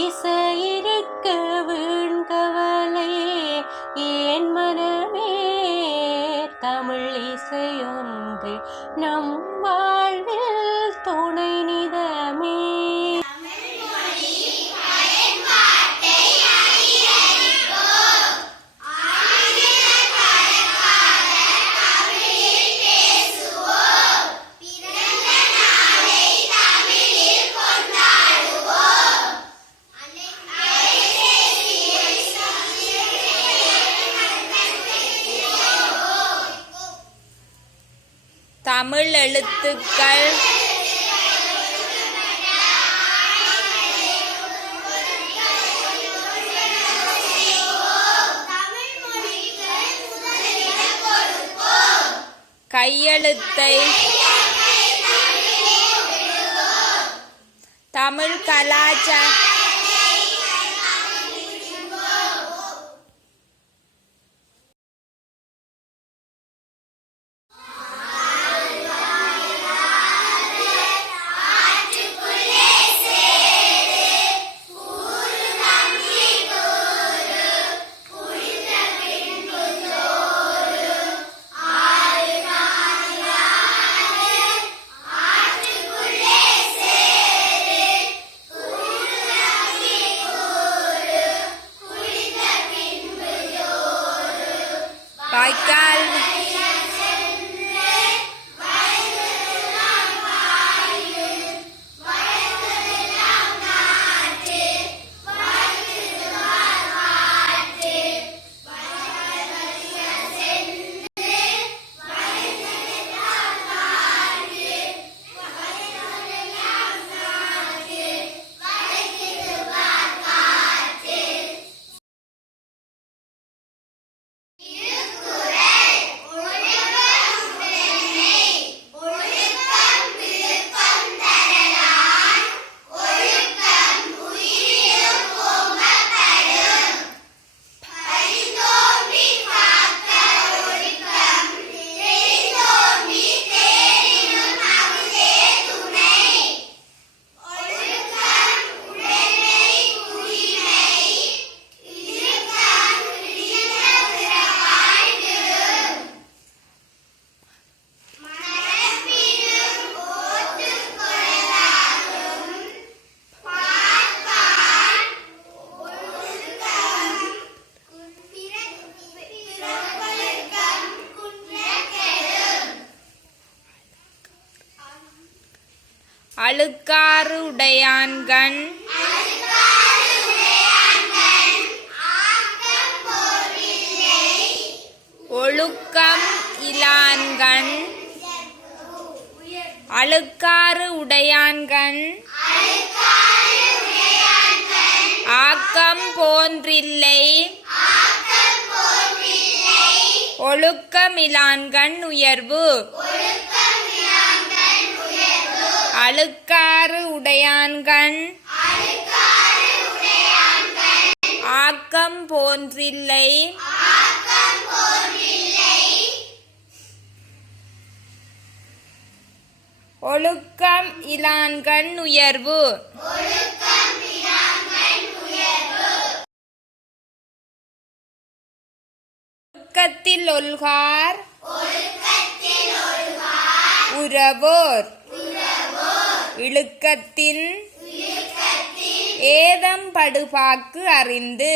இசையிருக்க வீண்கவலை ஏன் மனமே, தமிழ் இசையொன்று நம் வாழ்வில் துணை நிதமே. தமிழ் எழுத்துக்கள் கையெழுத்தை தமிழ் கலாச்சார வாய்க்கால் அழுக்காறு உடையான்கண் ஒழுக்கம் இலான்கண் அழுக்காறு உடையான்கண் ஆக்கம் போன்றில்லை ஒழுக்கமிலான்கண் உயர்வு. அழுக்காறு உடையான்கண் ஆக்கம் போன்றில்லை ஒழுக்கம் இலான்கண் உயர்வு. ஒழுக்கத்தில் ஒல்கார் உரவோர் இழுக்கத்தின் ஏதம் படுபாக்கு அறிந்து.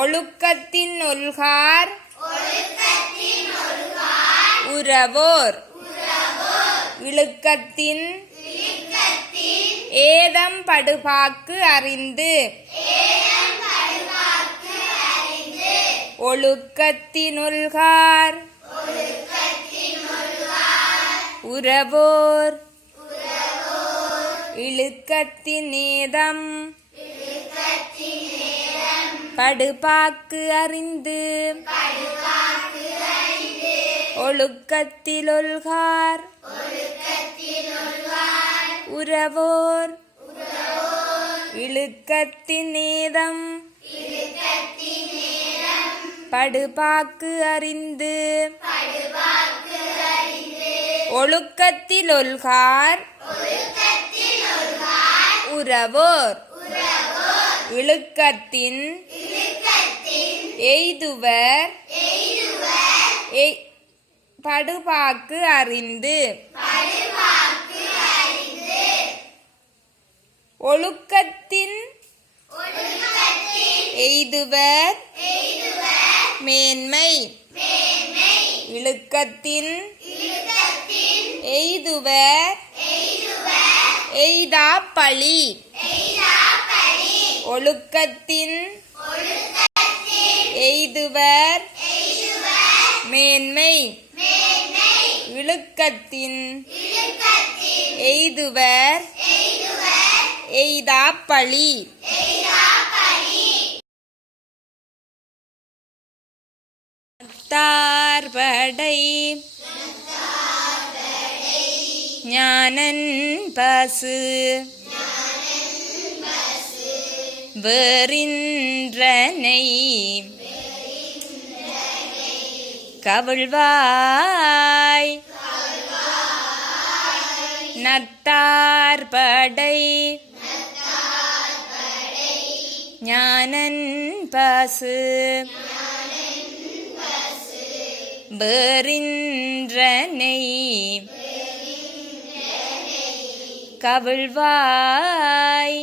ஒழுக்கத்தின் ஒல்கார் உரவோர் இழுக்கத்தின் ஏதம் படுபாக்கு அறிந்து. ஒழுக்கத்தினுள்கார் உரவோர் இழுக்கத்தின் ஏதம் படுபாக்கு அறிந்து. ஒழுக்கத்திலொல்கார் உரவோர் இழுக்கத்தின் ஏதம் படுபாக்கு அறிந்து. ஒழுக்கத்திலொல்கார் உரவோர் இழுக்கத்தின் எய்துவர் படுபாக்கு அறிந்து ஒழுக்கத்தின் எய்துவர் மேன்மை இழுக்கத்தின் எய்துவர் எய்தா பழி ஒழுக்கத்தின் எய்துவர் மேன்மை இழுக்கத்தின் எய்துவர் எய்தா பழி தார்படை ஞானன் பசு வெறின்றனை கவிழ்வாய் நத்தார்படை ஞானன் பசு வெறின்றனை கவிழ்வாய்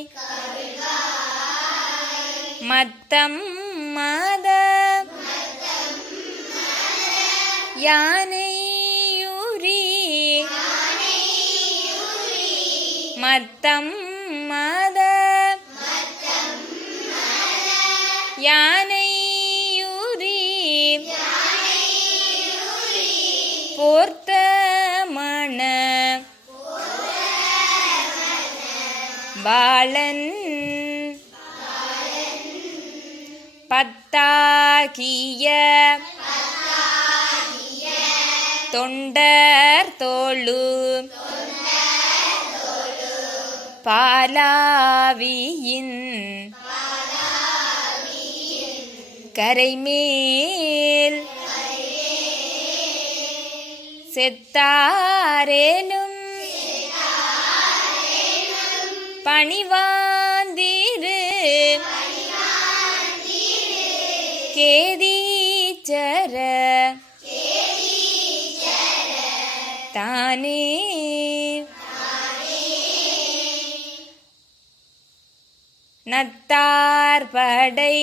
மத்தம் மத யானையுரி மத்தம் மத யானையுரி போர்த்தமண பாலன் பத்தாகிய தொண்டர் தோளு பாலாவியின் கரைமேல் செத்தாரேலும் பணிவாந்திரு கேதீச்சர தானே நத்தார்படை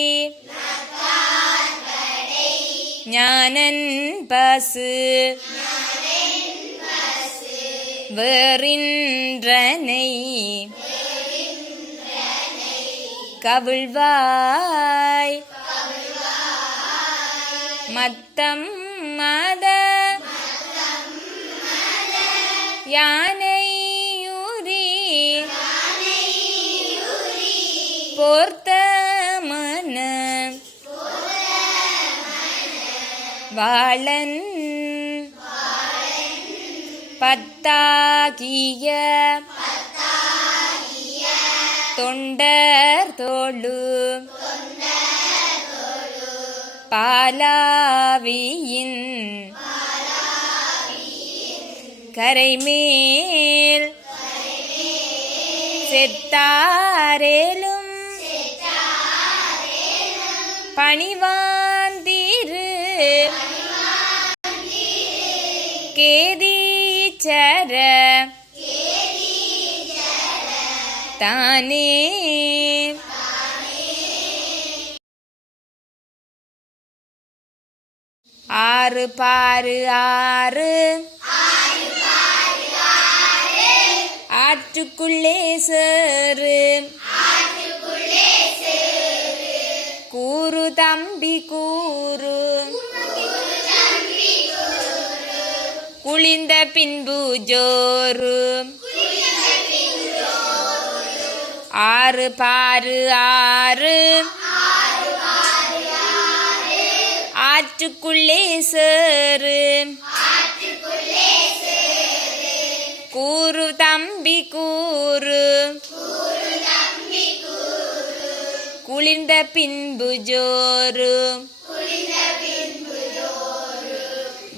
ஞானன் பசு வெறின்றனை கவிழ்வாய் மத்தம் மத யானையுரி போர்த்தமன வாளன் பத்தாகிய தொண்டர் தோளு பாலாவியின் கரைமேல் செத்தாரேலும் பணிவாந்திரு கேதீச்சர தானே ஆறு பாரு ஆறு ஆற்றுக்குள்ளே சேரு கூறு தம்பி கூறு குளிந்த பின்பு ஜோறு ஆறு பாரு ஆறு ஆற்றுக்குள்ளே சேரு கூறு தம்பி கூறு குளிர்ந்த பின்பு ஜோறு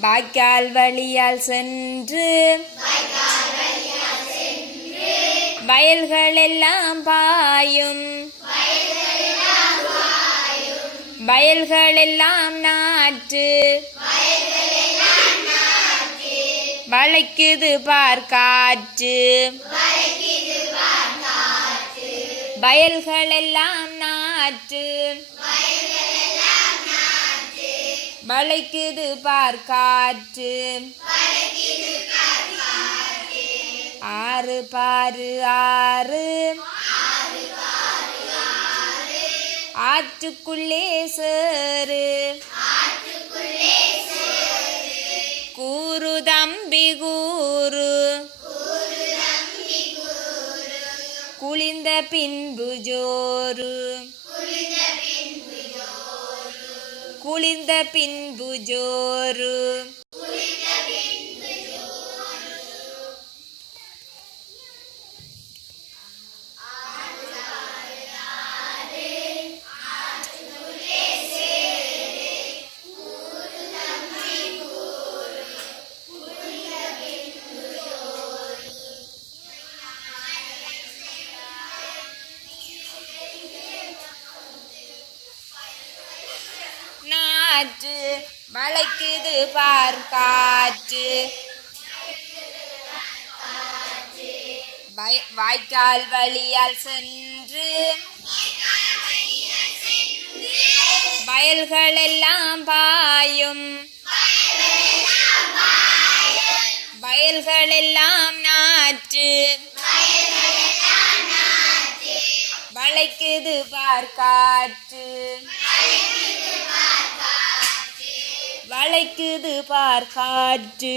வாய்க்கால் வழியால் சென்று வயல்களெல்லாம் பாயும் வயல்களெல்லாம் நாற்று வளைக்குது பார் காற்று வயல்களெல்லாம் நாற்று வளைக்குது பார் காற்று ஆறு பாரு ஆறு ஆற்றுக்குள்ளே சேரு கூறு தம்பி கூறு குளிர்ந்த பின்பு ஜோறு குளிர்ந்த பின்பு ஜோறு நாற்று வளைக்குது பார் காற்று வாய்க்கால் வழியால் சென்று வயல்களெல்லாம் பாயும் வயல்களெல்லாம் நாற்று வளைக்குது பார் காற்று வளைக்குது பார் காற்று